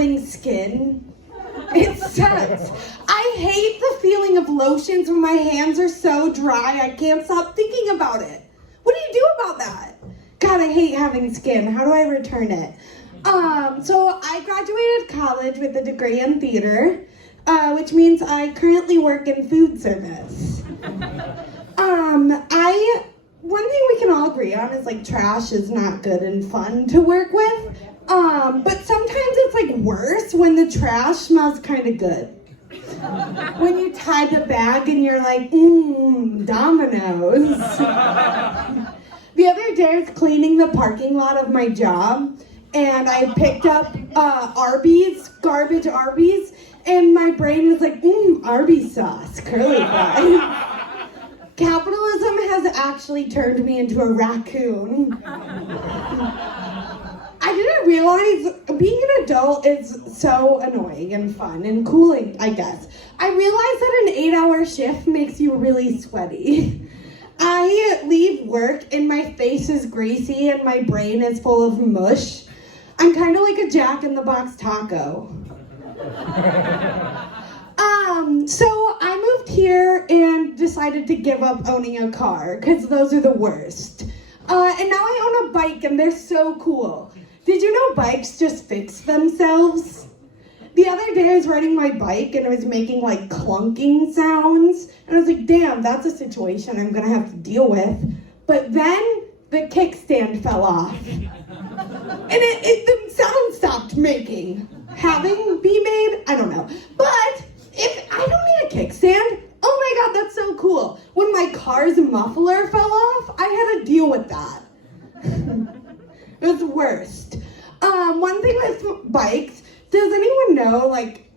having skin. It sucks. I hate the feeling of lotions when my hands are so dry I can't stop thinking about it. What do you do about that? God, I hate having skin. How do I return it? So I graduated college with a degree in theater, which means I currently work in food service. One thing we can all agree on is like trash is not good and fun to work with. But sometimes it's like worse when the trash smells kind of good. When you tie the bag and you're like, Domino's. The other day I was cleaning the parking lot of my job and I picked up Arby's, garbage Arby's, and my brain was like, Arby's sauce, curly fries. Capitalism has actually turned me into a raccoon. I didn't realize being an adult is so annoying and fun and cooling, I guess. I realized that an 8-hour shift makes you really sweaty. I leave work and my face is greasy and my brain is full of mush. I'm kind of like a Jack in the Box taco. So I moved here and decided to give up owning a car because those are the worst. And now I own a bike and they're so cool. Did you know bikes just fix themselves? The other day I was riding my bike and it was making like clunking sounds. And I was like, damn, that's a situation I'm gonna have to deal with. But then the kickstand fell off. And the sound stopped making. Having be made? I don't know. But if I don't need a kickstand, oh my God, that's so cool. When my car's muffler fell off, I had to deal with that. It was the worst. One thing with bikes, does anyone know, like,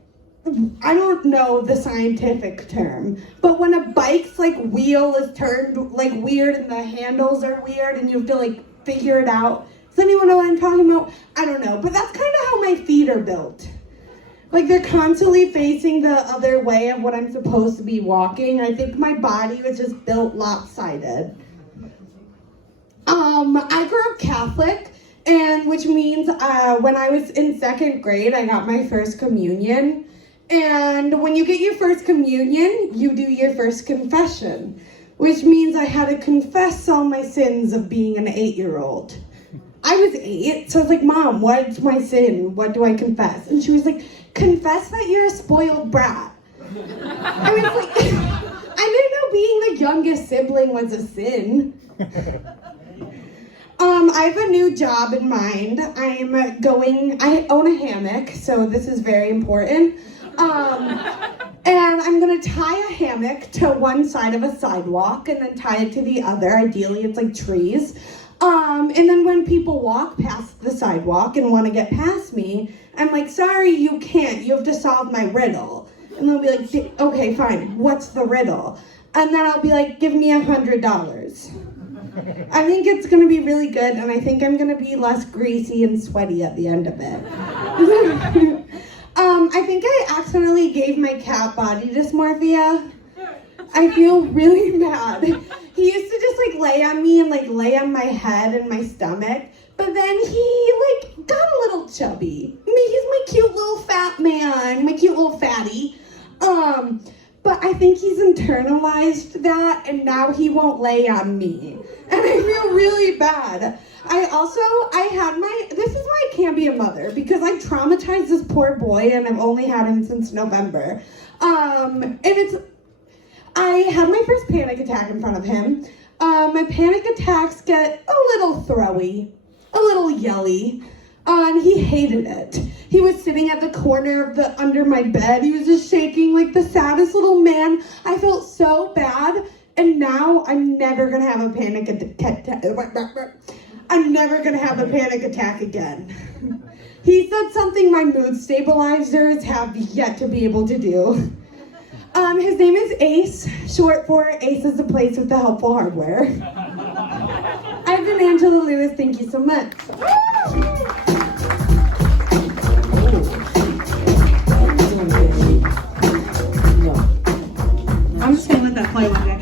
I don't know the scientific term, but when a bike's like wheel is turned like weird and the handles are weird and you have to like figure it out. Does anyone know what I'm talking about? I don't know, but that's kind of how my feet are built. Like they're constantly facing the other way of what I'm supposed to be walking. I think my body was just built lopsided. I grew up Catholic, and which means when I was in 2nd grade, I got my first communion. And when you get your first communion, you do your first confession, which means I had to confess all my sins of being an 8-year-old. I was 8, so I was like, Mom, what's my sin? What do I confess? And she was like, confess that you're a spoiled brat. I was like, I didn't know being the youngest sibling was a sin. I have a new job in mind. I own a hammock, so this is very important. And I'm gonna tie a hammock to one side of a sidewalk and then tie it to the other. Ideally, it's like trees. And then when people walk past the sidewalk and want to get past me, I'm like, sorry, you can't. You have to solve my riddle. And they'll be like, okay, fine. What's the riddle? And then I'll be like, give me $100. I think it's going to be really good, and I think I'm going to be less greasy and sweaty at the end of it. I think I accidentally gave my cat body dysmorphia. I feel really bad. He used to just like lay on me and like lay on my head and my stomach, but then he like got a little chubby. I mean, he's my cute little fat man, my cute little fatty. But I think he's internalized that, and now he won't lay on me. And I feel really bad. This is why I can't be a mother, because I traumatized this poor boy, and I've only had him since November. I had my first panic attack in front of him. My panic attacks get a little throwy, a little yelly. And he hated it. He was sitting at the corner of under my bed. He was just shaking like the saddest little man. I felt so bad, and now I'm never gonna have a panic attack. I'm never gonna have a panic attack again. He said something my mood stabilizers have yet to be able to do. His name is Ace, short for Ace is the place with the helpful hardware. I've been Angela Lewis. Thank you so much.